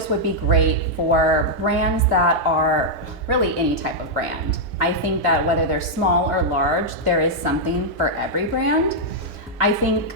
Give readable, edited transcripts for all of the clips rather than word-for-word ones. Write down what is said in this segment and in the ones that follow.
Gorgias would be great for brands that are really any type of brand. I think that whether they're small or large, there is something for every brand. I think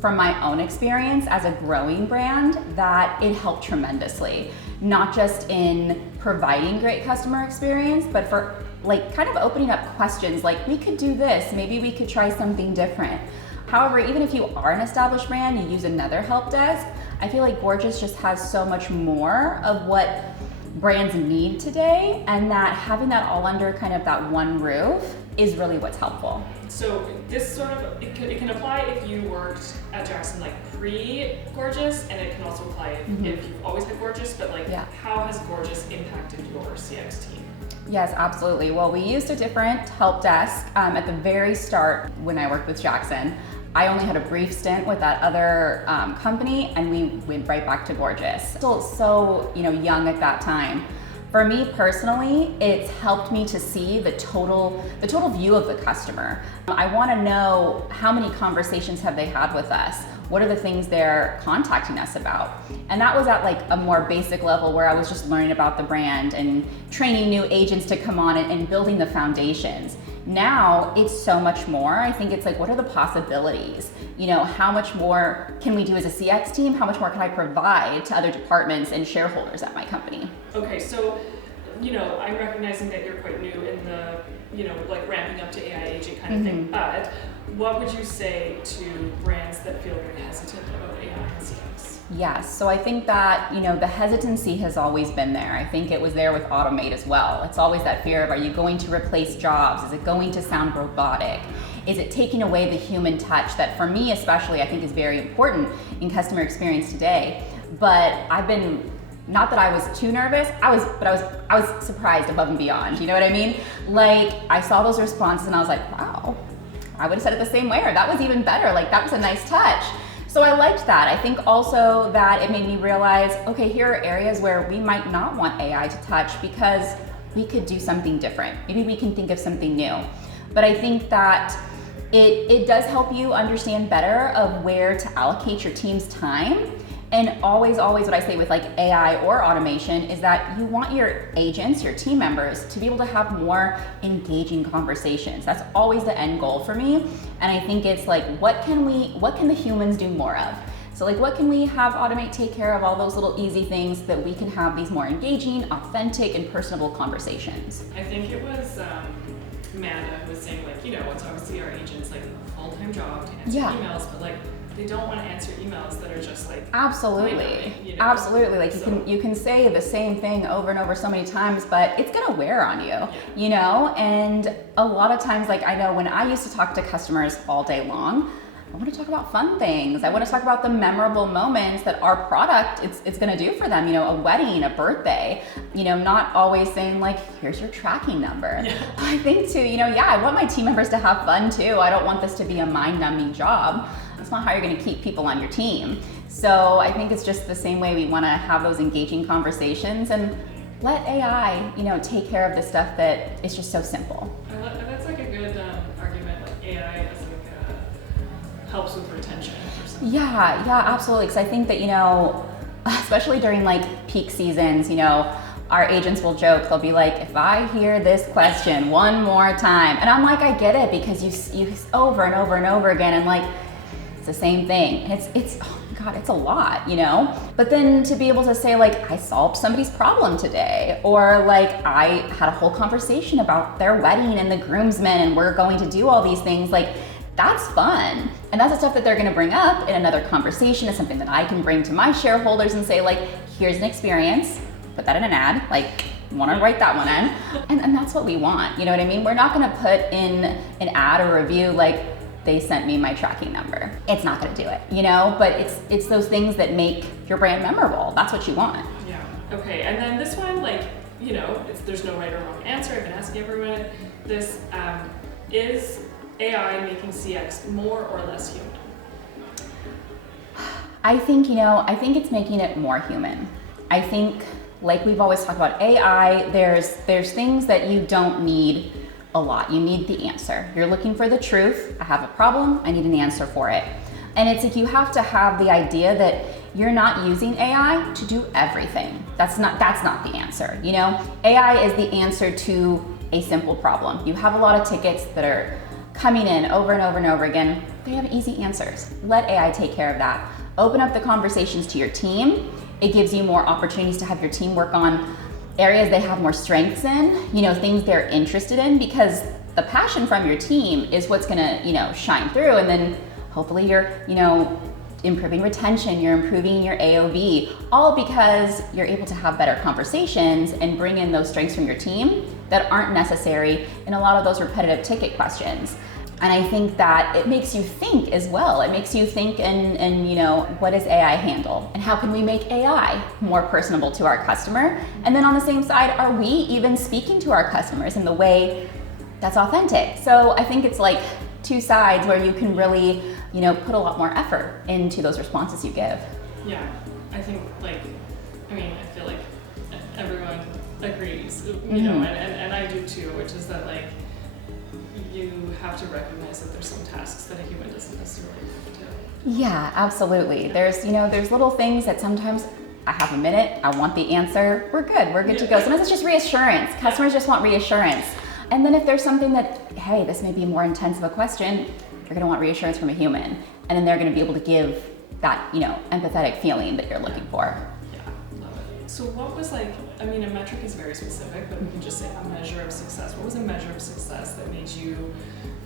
from my own experience as a growing brand that it helped tremendously, not just in providing great customer experience, but for like kind of opening up questions like, we could do this, maybe we could try something different. However, even if you are an established brand, you use another help desk, I feel like Gorgias just has so much more of what brands need today, and that having that all under kind of that one roof is really what's helpful. So this sort of, it can apply if you worked at Jackson like pre-Gorgias, and it can also apply if you've always had Gorgias, but like how has Gorgias impacted your CX team? Yes, absolutely. Well, we used a different help desk at the very start when I worked with Jackson. I only had a brief stint with that other company, and we went right back to Gorgias. Still so young at that time. For me personally, it's helped me to see the total view of the customer. I want to know how many conversations have they had with us? What are the things they're contacting us about? And that was at like a more basic level where I was just learning about the brand and training new agents to come on and building the foundations. Now it's so much more. I think it's like, what are the possibilities? How much more can we do as a CX team? How much more can I provide to other departments and shareholders at my company? Okay, so, I'm recognizing that you're quite new in the, like ramping up to AI agent kind of thing, but what would you say to brands that feel very hesitant about AI and CX? Yes, so I think that, the hesitancy has always been there. I think it was there with Automate as well. It's always that fear of, are you going to replace jobs? Is it going to sound robotic? Is it taking away the human touch that for me especially I think is very important in customer experience today? But I've been, not that I was too nervous, I was surprised above and beyond, you know what I mean? Like I saw those responses and I was like, wow, I would have said it the same way, or that was even better, like that was a nice touch. So I liked that. I think also that it made me realize, okay, here are areas where we might not want AI to touch because we could do something different. Maybe we can think of something new. But I think that it does help you understand better of where to allocate your team's time. And always what I say with like AI or automation is that you want your agents, your team members, to be able to have more engaging conversations. That's always the end goal for me. And I think it's like, what can the humans do more of? So like, what can we have Automate take care of all those little easy things that we can have these more engaging, authentic, and personable conversations? I think it was Amanda who was saying like, it's obviously our agents like a full-time job to answer emails, but like, they don't want to answer emails that are just like absolutely. Like you can say the same thing over and over so many times, but it's gonna wear on you, And a lot of times, like I know when I used to talk to customers all day long, I want to talk about fun things. I want to talk about the memorable moments that our product it's going to do for them. A wedding, a birthday. Not always saying like, here's your tracking number. Yeah. I think too. I want my team members to have fun too. I don't want this to be a mind-numbing job. That's not how you're going to keep people on your team. So I think it's just the same way we want to have those engaging conversations and let AI, take care of the stuff that is just so simple. That's like a good argument. Like AI as helps with retention or something. Yeah, absolutely. Because I think that, especially during like peak seasons, our agents will joke, they'll be like, if I hear this question one more time, and I'm like, I get it, because you over and over and over again, and like, it's the same thing. It's oh my God, it's a lot, But then to be able to say like, I solved somebody's problem today, or like, I had a whole conversation about their wedding and the groomsmen, and we're going to do all these things, like, that's fun. And that's the stuff that they're gonna bring up in another conversation. It's something that I can bring to my shareholders and say like, here's an experience, put that in an ad, like, wanna write that one in. And that's what we want, you know what I mean? We're not gonna put in an ad or review like, they sent me my tracking number. It's not gonna do it, But it's those things that make your brand memorable. That's what you want. Yeah, okay, and then this one, like, there's no right or wrong answer. I've been asking everyone this, is AI making CX more or less human? I think it's making it more human. I think, like we've always talked about AI, there's things that you don't need a lot. You need the answer. You're looking for the truth. I have a problem, I need an answer for it. And it's like you have to have the idea that you're not using AI to do everything. That's not the answer, you know? AI is the answer to a simple problem. You have a lot of tickets that are coming in over and over and over again. They have easy answers. Let AI take care of that. Open up the conversations to your team. It gives you more opportunities to have your team work on areas they have more strengths in, you know, things they're interested in, because the passion from your team is what's gonna, you know, shine through. And then hopefully you're, you know, improving retention, you're improving your AOV, all because you're able to have better conversations and bring in those strengths from your team that aren't necessary in a lot of those repetitive ticket questions. And I think that it makes you think as well. It makes you think and you know, what does AI handle? And how can we make AI more personable to our customer? And then on the same side, are we even speaking to our customers in the way that's authentic? So I think it's like two sides where you can really, you know, put a lot more effort into those responses you give. Yeah, I think like, I mean, I feel like everyone agrees, you know, and I do too, which is that like, you have to recognize that there's some tasks that a human doesn't necessarily have to do. Yeah, absolutely. Yeah. There's little things that sometimes I have a minute, I want the answer, we're good to go. Sometimes it's just reassurance. Customers just want reassurance. And then if there's something that, hey, this may be more intense of a question, you're gonna want reassurance from a human. And then they're gonna be able to give that, you know, empathetic feeling that you're looking for. So what was like, I mean, a metric is very specific, but we can just say a measure of success. What was a measure of success that made you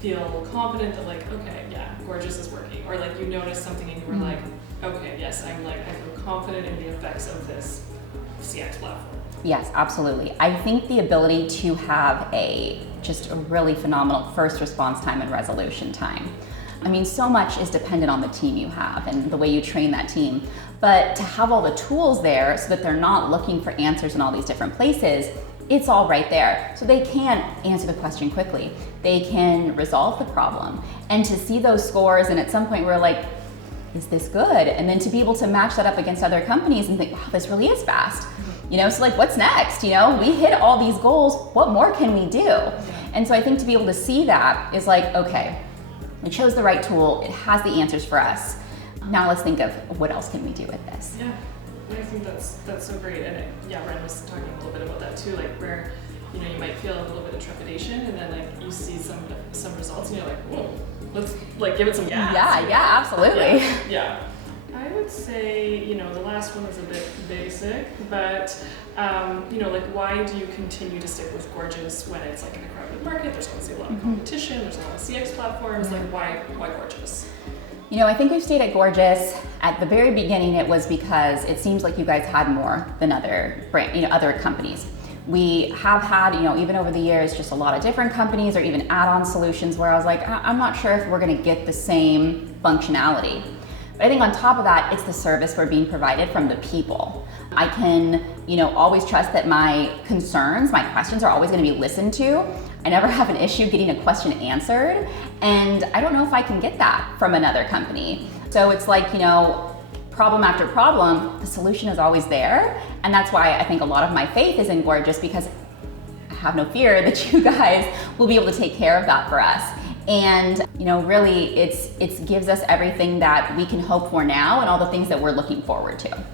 feel confident that like, okay, yeah, Gorgias is working? Or like you noticed something and you were like, okay, yes, I feel confident in the effects of this CX platform. Yes, absolutely. I think the ability to have just a really phenomenal first response time and resolution time. I mean, so much is dependent on the team you have and the way you train that team. But to have all the tools there so that they're not looking for answers in all these different places, it's all right there. So they can answer the question quickly. They can resolve the problem. And to see those scores, and at some point we're like, is this good? And then to be able to match that up against other companies and think, wow, this really is fast. You know, so like, what's next? You know, we hit all these goals. What more can we do? And so I think to be able to see that is like, okay, we chose the right tool. It has the answers for us. Now let's think of what else can we do with this. Yeah, I think that's so great. And Ren was talking a little bit about that too, like where, you know, you might feel a little bit of trepidation and then like you see some results and you're like, whoa, let's like give it some gas. Yeah, absolutely. Yeah. I would say, you know, the last one is a bit basic, but, you know, like why do you continue to stick with Gorgias when it's like in a crowded market? There's obviously a lot of competition, there's a lot of CX platforms, like why Gorgias? You know, I think we've stayed at Gorgias. At the very beginning, it was because it seems like you guys had more than other other companies. We have had, you know, even over the years, just a lot of different companies or even add-on solutions where I was like, I'm not sure if we're gonna get the same functionality. But I think on top of that, it's the service we're being provided from the people. I can, you know, always trust that my concerns, my questions are always gonna be listened to. I never have an issue getting a question answered. And I don't know if I can get that from another company. So it's like, you know, problem after problem, the solution is always there. And that's why I think a lot of my faith is in Gorgias, because I have no fear that you guys will be able to take care of that for us. And, you know, really it gives us everything that we can hope for now and all the things that we're looking forward to.